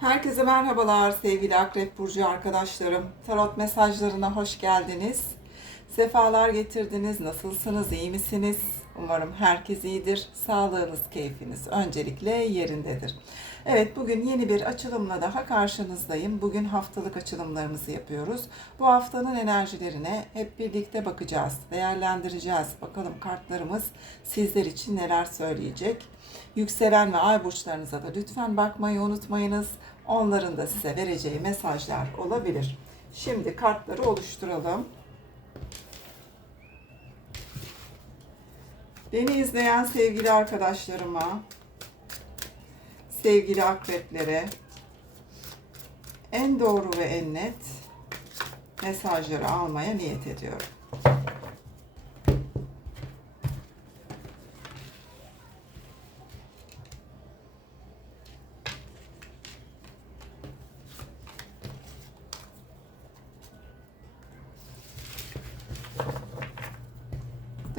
Herkese merhabalar sevgili Akrep Burcu arkadaşlarım. Tarot mesajlarına hoş geldiniz. Sefalar getirdiniz. Nasılsınız? iyi misiniz? Umarım herkes iyidir. Sağlığınız, keyfiniz öncelikle yerindedir. Evet bugün yeni bir açılımla daha karşınızdayım. Bugün haftalık açılımlarımızı yapıyoruz. Bu haftanın enerjilerine hep birlikte bakacağız, değerlendireceğiz. Bakalım kartlarımız sizler için neler söyleyecek. Yükselen ve ay burçlarınıza da lütfen bakmayı unutmayınız. Onların da size vereceği mesajlar olabilir. Şimdi kartları oluşturalım. Beni izleyen sevgili arkadaşlarıma, sevgili akreplere en doğru ve en net mesajları almaya niyet ediyorum.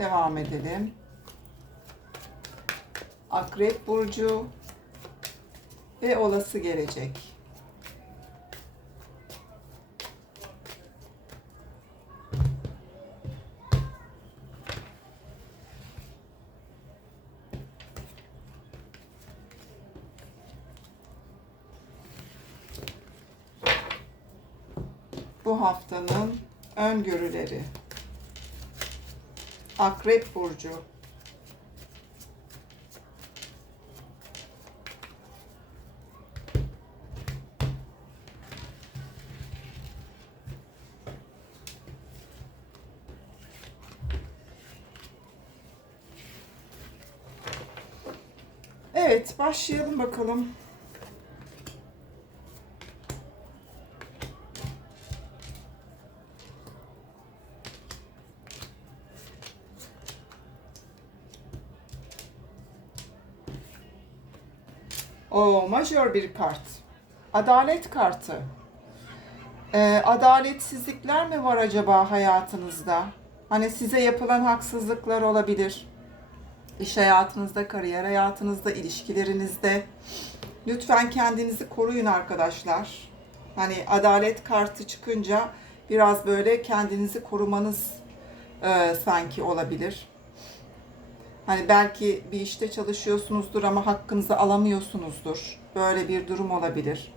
Devam edelim. Akrep burcu ve olası gelecek. Bu haftanın öngörüleri. Akrep burcu Evet, başlayalım bakalım. O majör bir kart. Adalet kartı. Ee, adaletsizlikler mi var acaba hayatınızda? Hani size yapılan haksızlıklar olabilir. İş hayatınızda, kariyer hayatınızda, ilişkilerinizde. Lütfen kendinizi koruyun arkadaşlar. Hani adalet kartı çıkınca biraz böyle kendinizi korumanız e, sanki olabilir. Hani belki bir işte çalışıyorsunuzdur ama hakkınızı alamıyorsunuzdur. Böyle bir durum olabilir.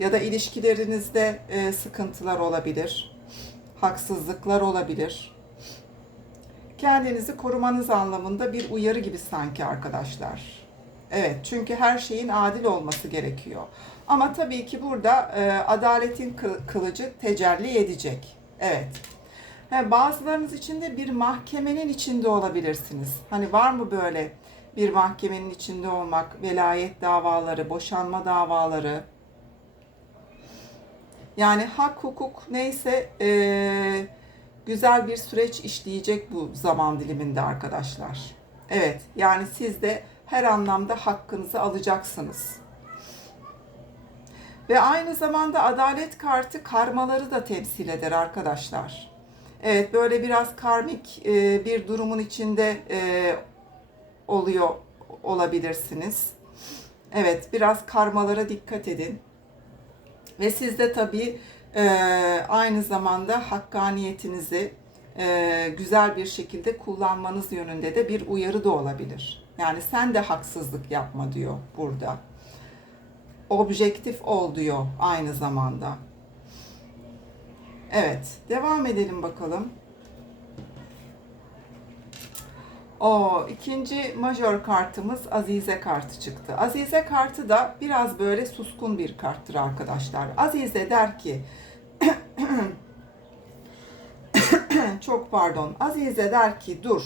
Ya da ilişkilerinizde e, sıkıntılar olabilir. Haksızlıklar olabilir. Kendinizi korumanız anlamında bir uyarı gibi sanki arkadaşlar. Evet çünkü her şeyin adil olması gerekiyor. Ama tabii ki burada e, adaletin kı- kılıcı tecelli edecek. Evet. He, bazılarınız için de bir mahkemenin içinde olabilirsiniz. Hani var mı böyle bir mahkemenin içinde olmak, velayet davaları, boşanma davaları. Yani hak, hukuk neyse e, güzel bir süreç işleyecek bu zaman diliminde arkadaşlar. Evet, yani siz de her anlamda hakkınızı alacaksınız. Ve aynı zamanda adalet kartı karmaları da temsil eder arkadaşlar. Evet böyle biraz karmik e, bir durumun içinde e, oluyor olabilirsiniz. Evet biraz karmalara dikkat edin. Ve siz de tabii e, aynı zamanda hakkaniyetinizi e, güzel bir şekilde kullanmanız yönünde de bir uyarı da olabilir. Yani sen de haksızlık yapma diyor burada. Objektif ol diyor aynı zamanda. Evet, devam edelim bakalım. O ikinci majör kartımız Azize kartı çıktı. Azize kartı da biraz böyle suskun bir karttır arkadaşlar. Azize der ki çok pardon. Azize der ki dur.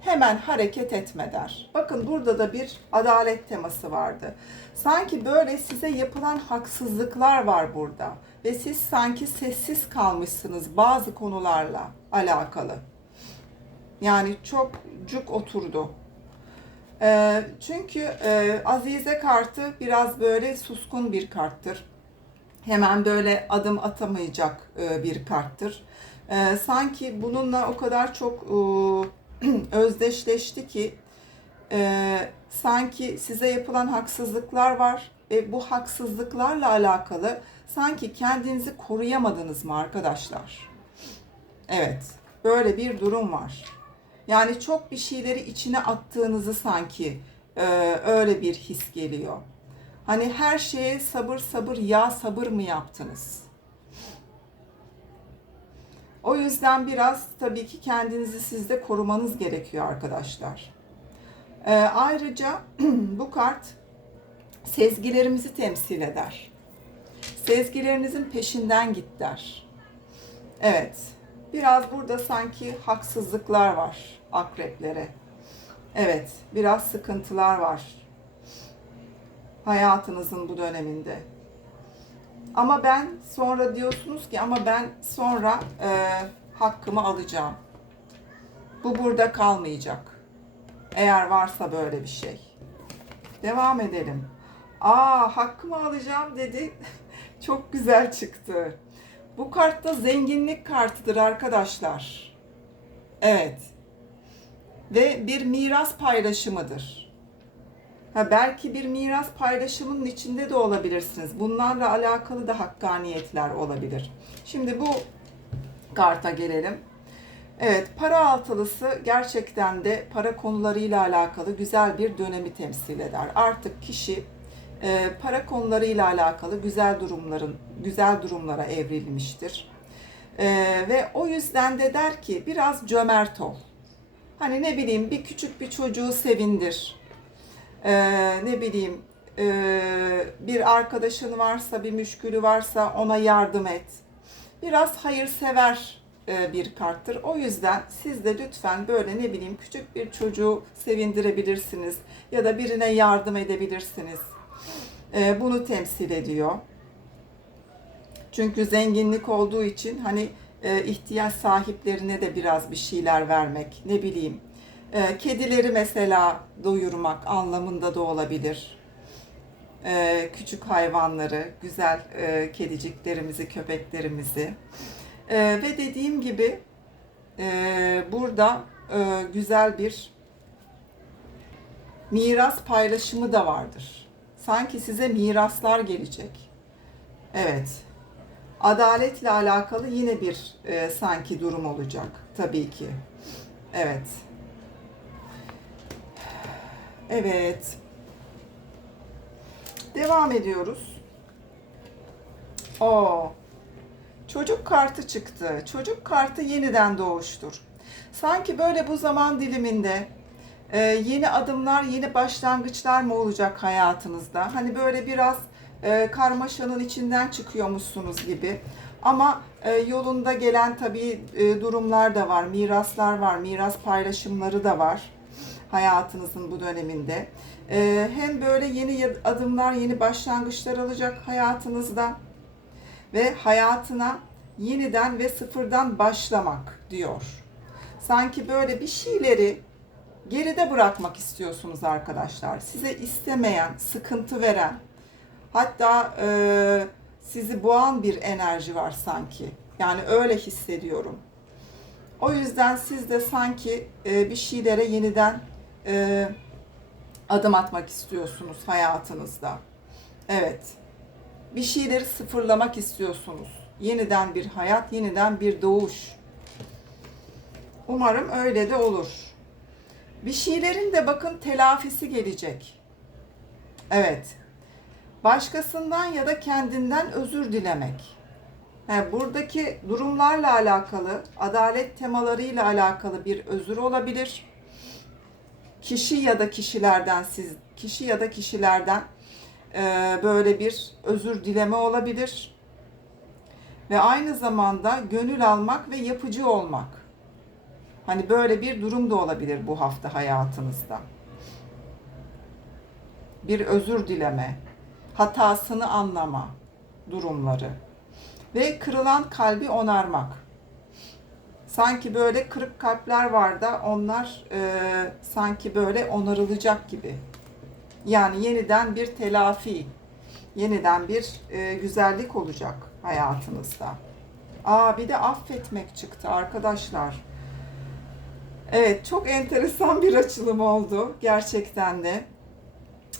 Hemen hareket etme der. Bakın burada da bir adalet teması vardı. Sanki böyle size yapılan haksızlıklar var burada ve siz sanki sessiz kalmışsınız bazı konularla alakalı. Yani çok cuk oturdu. Ee, çünkü e, Azize kartı biraz böyle suskun bir karttır. Hemen böyle adım atamayacak e, bir karttır. E, sanki bununla o kadar çok e, özdeşleşti ki e, sanki size yapılan haksızlıklar var ve bu haksızlıklarla alakalı sanki kendinizi koruyamadınız mı arkadaşlar? Evet, böyle bir durum var. Yani çok bir şeyleri içine attığınızı sanki e, öyle bir his geliyor. Hani her şeye sabır sabır ya sabır mı yaptınız? O yüzden biraz tabii ki kendinizi sizde korumanız gerekiyor arkadaşlar. Ee, ayrıca bu kart sezgilerimizi temsil eder. Sezgilerinizin peşinden git der. Evet, biraz burada sanki haksızlıklar var akreplere. Evet, biraz sıkıntılar var hayatınızın bu döneminde. Ama ben sonra diyorsunuz ki ama ben sonra e, hakkımı alacağım. Bu burada kalmayacak. Eğer varsa böyle bir şey. Devam edelim. Aa hakkımı alacağım dedi. Çok güzel çıktı. Bu kartta zenginlik kartıdır arkadaşlar. Evet. Ve bir miras paylaşımıdır. Ha, belki bir miras paylaşımının içinde de olabilirsiniz. Bunlarla alakalı da hakkaniyetler olabilir. Şimdi bu karta gelelim. Evet, para altılısı gerçekten de para konularıyla alakalı güzel bir dönemi temsil eder. Artık kişi para konularıyla alakalı güzel durumların güzel durumlara evrilmiştir. E, ve o yüzden de der ki biraz cömert ol. Hani ne bileyim bir küçük bir çocuğu sevindir ee, ne bileyim e, bir arkadaşın varsa, bir müşkülü varsa ona yardım et. Biraz hayırsever e, bir karttır. O yüzden siz de lütfen böyle ne bileyim küçük bir çocuğu sevindirebilirsiniz ya da birine yardım edebilirsiniz. E, bunu temsil ediyor. Çünkü zenginlik olduğu için hani e, ihtiyaç sahiplerine de biraz bir şeyler vermek, ne bileyim e, kedileri mesela doyurmak anlamında da olabilir. E, küçük hayvanları, güzel e, kediciklerimizi, köpeklerimizi. Ve dediğim gibi e, burada güzel bir miras paylaşımı da vardır. Sanki size miraslar gelecek. Evet. Adaletle alakalı yine bir e, sanki durum olacak tabii ki. Evet. Evet. Devam ediyoruz. O çocuk kartı çıktı. Çocuk kartı yeniden doğuştur. Sanki böyle bu zaman diliminde e, yeni adımlar, yeni başlangıçlar mı olacak hayatınızda? Hani böyle biraz e, karmaşanın içinden çıkıyormuşsunuz gibi. Ama e, yolunda gelen tabii e, durumlar da var, miraslar var, miras paylaşımları da var hayatınızın bu döneminde. Ee, hem böyle yeni adımlar, yeni başlangıçlar alacak hayatınızda ve hayatına yeniden ve sıfırdan başlamak diyor. Sanki böyle bir şeyleri geride bırakmak istiyorsunuz arkadaşlar. Size istemeyen, sıkıntı veren, hatta e, sizi boğan bir enerji var sanki. Yani öyle hissediyorum. O yüzden siz de sanki e, bir şeylere yeniden e, adım atmak istiyorsunuz hayatınızda. Evet. Bir şeyleri sıfırlamak istiyorsunuz. Yeniden bir hayat, yeniden bir doğuş. Umarım öyle de olur. Bir şeylerin de bakın telafisi gelecek. Evet. Başkasından ya da kendinden özür dilemek. Yani buradaki durumlarla alakalı, adalet temalarıyla alakalı bir özür olabilir kişi ya da kişilerden siz kişi ya da kişilerden e, böyle bir özür dileme olabilir ve aynı zamanda gönül almak ve yapıcı olmak. Hani böyle bir durum da olabilir bu hafta hayatınızda. Bir özür dileme, hatasını anlama durumları ve kırılan kalbi onarmak. Sanki böyle kırık kalpler var da onlar e, sanki böyle onarılacak gibi. Yani yeniden bir telafi, yeniden bir e, güzellik olacak hayatınızda. Aa bir de affetmek çıktı arkadaşlar. Evet çok enteresan bir açılım oldu gerçekten de.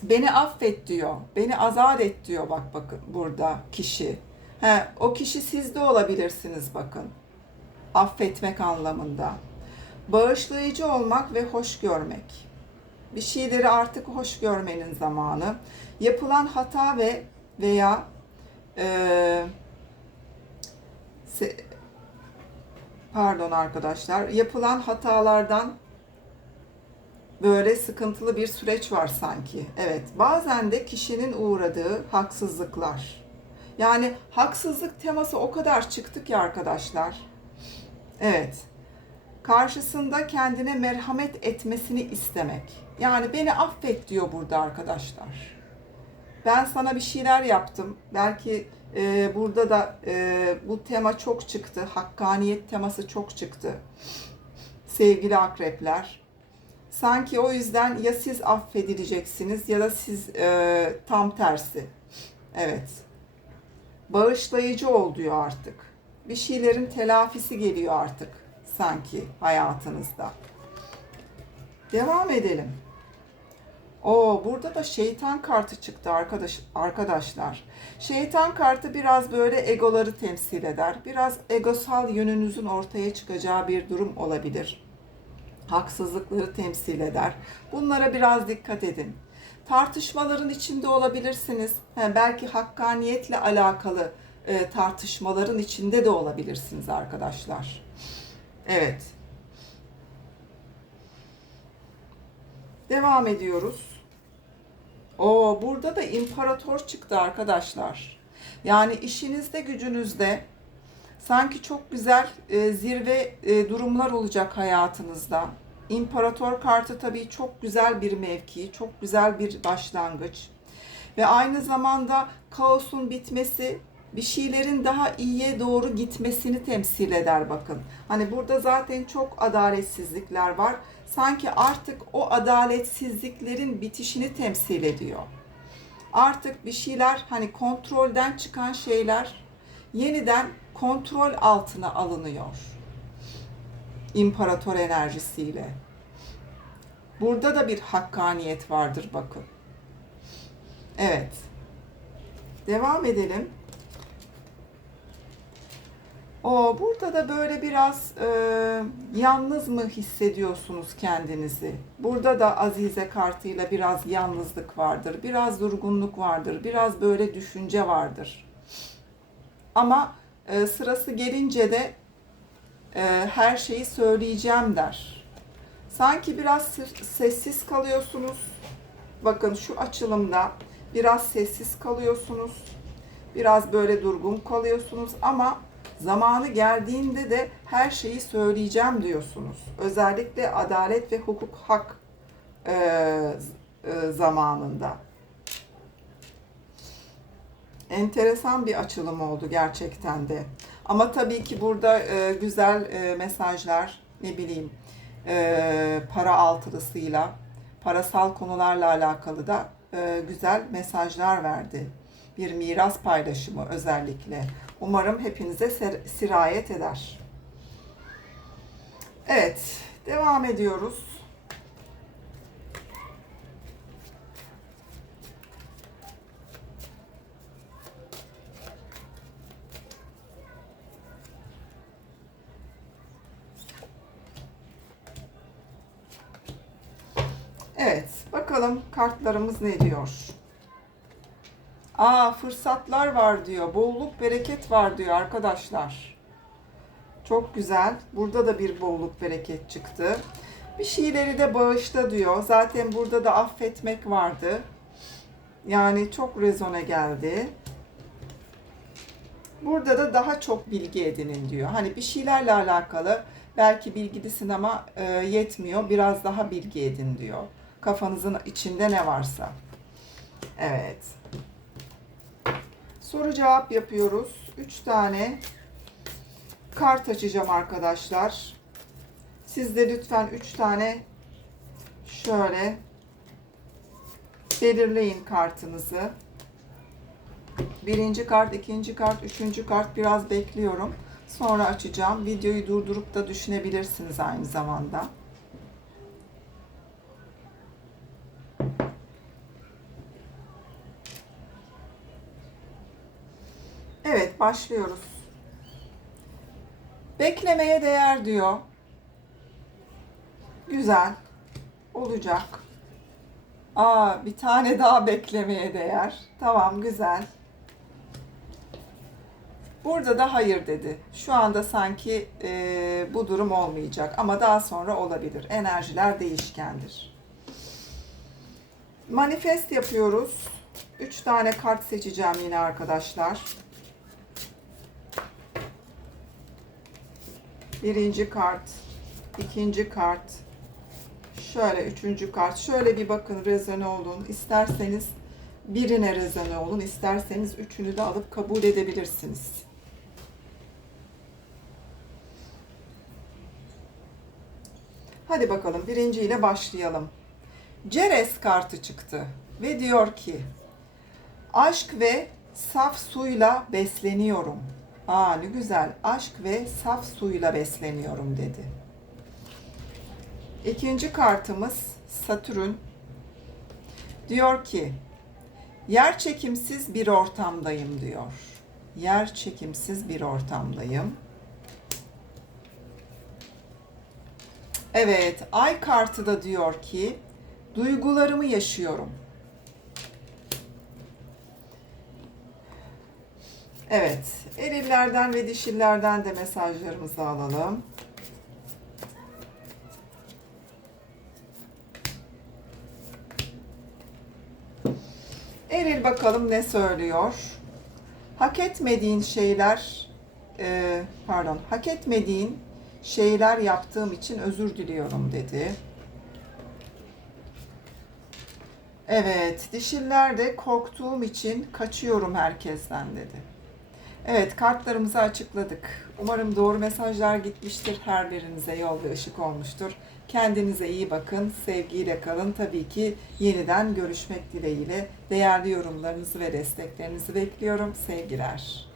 Beni affet diyor. Beni azat et diyor bak bakın burada kişi. He, o kişi siz de olabilirsiniz bakın. Affetmek anlamında. Bağışlayıcı olmak ve hoş görmek. Bir şeyleri artık hoş görmenin zamanı. Yapılan hata ve veya eee se- pardon arkadaşlar yapılan hatalardan böyle sıkıntılı bir süreç var sanki. Evet, bazen de kişinin uğradığı haksızlıklar. Yani haksızlık teması o kadar çıktı ki arkadaşlar. Evet. Karşısında kendine merhamet etmesini istemek. Yani beni affet diyor burada arkadaşlar. Ben sana bir şeyler yaptım. Belki e, burada da e, bu tema çok çıktı. Hakkaniyet teması çok çıktı. Sevgili akrepler. Sanki o yüzden ya siz affedileceksiniz ya da siz e, tam tersi. Evet. Bağışlayıcı ol diyor artık. Bir şeylerin telafisi geliyor artık sanki hayatınızda. Devam edelim. O burada da şeytan kartı çıktı arkadaş arkadaşlar. Şeytan kartı biraz böyle egoları temsil eder. Biraz egosal yönünüzün ortaya çıkacağı bir durum olabilir haksızlıkları temsil eder. Bunlara biraz dikkat edin. Tartışmaların içinde olabilirsiniz. He, belki hakkaniyetle alakalı e, tartışmaların içinde de olabilirsiniz arkadaşlar. Evet. Devam ediyoruz. O burada da imparator çıktı arkadaşlar. Yani işinizde, gücünüzde sanki çok güzel e, zirve e, durumlar olacak hayatınızda. İmparator kartı tabii çok güzel bir mevki, çok güzel bir başlangıç. Ve aynı zamanda kaosun bitmesi, bir şeylerin daha iyiye doğru gitmesini temsil eder bakın. Hani burada zaten çok adaletsizlikler var. Sanki artık o adaletsizliklerin bitişini temsil ediyor. Artık bir şeyler hani kontrolden çıkan şeyler yeniden kontrol altına alınıyor. İmparator enerjisiyle. Burada da bir hakkaniyet vardır bakın. Evet. Devam edelim. O burada da böyle biraz e, yalnız mı hissediyorsunuz kendinizi? Burada da Azize kartıyla biraz yalnızlık vardır, biraz durgunluk vardır, biraz böyle düşünce vardır. Ama e, sırası gelince de e, her şeyi söyleyeceğim der. Sanki biraz sessiz kalıyorsunuz. Bakın şu açılımda biraz sessiz kalıyorsunuz. Biraz böyle durgun kalıyorsunuz ama zamanı geldiğinde de her şeyi söyleyeceğim diyorsunuz. Özellikle adalet ve hukuk hak e, e, zamanında. Enteresan bir açılım oldu gerçekten de. Ama tabii ki burada e, güzel e, mesajlar, ne bileyim, e, para altılısıyla, parasal konularla alakalı da e, güzel mesajlar verdi. Bir miras paylaşımı özellikle. Umarım hepinize sirayet eder. Evet, devam ediyoruz. Evet, bakalım kartlarımız ne diyor? Aa, fırsatlar var diyor. Bolluk, bereket var diyor arkadaşlar. Çok güzel. Burada da bir bolluk, bereket çıktı. Bir şeyleri de bağışla diyor. Zaten burada da affetmek vardı. Yani çok rezone geldi. Burada da daha çok bilgi edinin diyor. Hani bir şeylerle alakalı belki bilgilisin ama e, yetmiyor. Biraz daha bilgi edin diyor. Kafanızın içinde ne varsa. Evet. Soru cevap yapıyoruz. 3 tane kart açacağım arkadaşlar. Siz de lütfen 3 tane şöyle belirleyin kartınızı. Birinci kart, ikinci kart, üçüncü kart biraz bekliyorum. Sonra açacağım. Videoyu durdurup da düşünebilirsiniz aynı zamanda. Evet, başlıyoruz. Beklemeye değer diyor. Güzel. Olacak. Aa, bir tane daha beklemeye değer. Tamam, güzel. Burada da hayır dedi. Şu anda sanki e, bu durum olmayacak ama daha sonra olabilir. Enerjiler değişkendir. Manifest yapıyoruz. Üç tane kart seçeceğim yine arkadaşlar. Birinci kart, ikinci kart, şöyle üçüncü kart. Şöyle bir bakın rezone olun. İsterseniz birine rezone olun, isterseniz üçünü de alıp kabul edebilirsiniz. Hadi bakalım birinciyle başlayalım. Ceres kartı çıktı ve diyor ki aşk ve saf suyla besleniyorum. Ne güzel aşk ve saf suyla besleniyorum dedi. İkinci kartımız Satürn. Diyor ki yer çekimsiz bir ortamdayım diyor. Yer çekimsiz bir ortamdayım. Evet, ay kartı da diyor ki duygularımı yaşıyorum. Evet, erillerden ve dişillerden de mesajlarımızı alalım. Eril bakalım ne söylüyor. Hak etmediğin şeyler, e, pardon, hak etmediğin şeyler yaptığım için özür diliyorum dedi. Evet, dişiller de korktuğum için kaçıyorum herkesten dedi. Evet, kartlarımızı açıkladık. Umarım doğru mesajlar gitmiştir. Her birinize yol ve ışık olmuştur. Kendinize iyi bakın, sevgiyle kalın. Tabii ki yeniden görüşmek dileğiyle değerli yorumlarınızı ve desteklerinizi bekliyorum. Sevgiler.